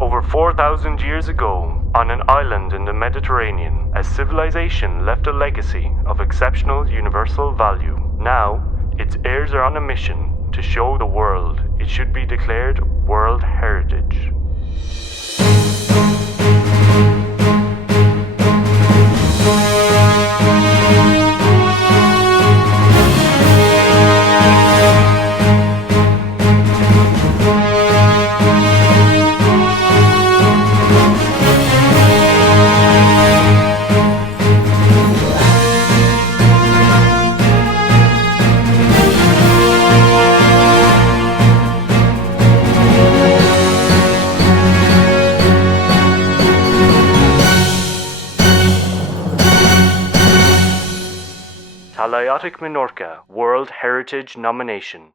Over 4,000 years ago, on an island in the Mediterranean, a civilization left a legacy of exceptional universal value. Now, its heirs are on a mission to show the world it should be declared World Heritage. Talaiotic Minorca World Heritage Nomination.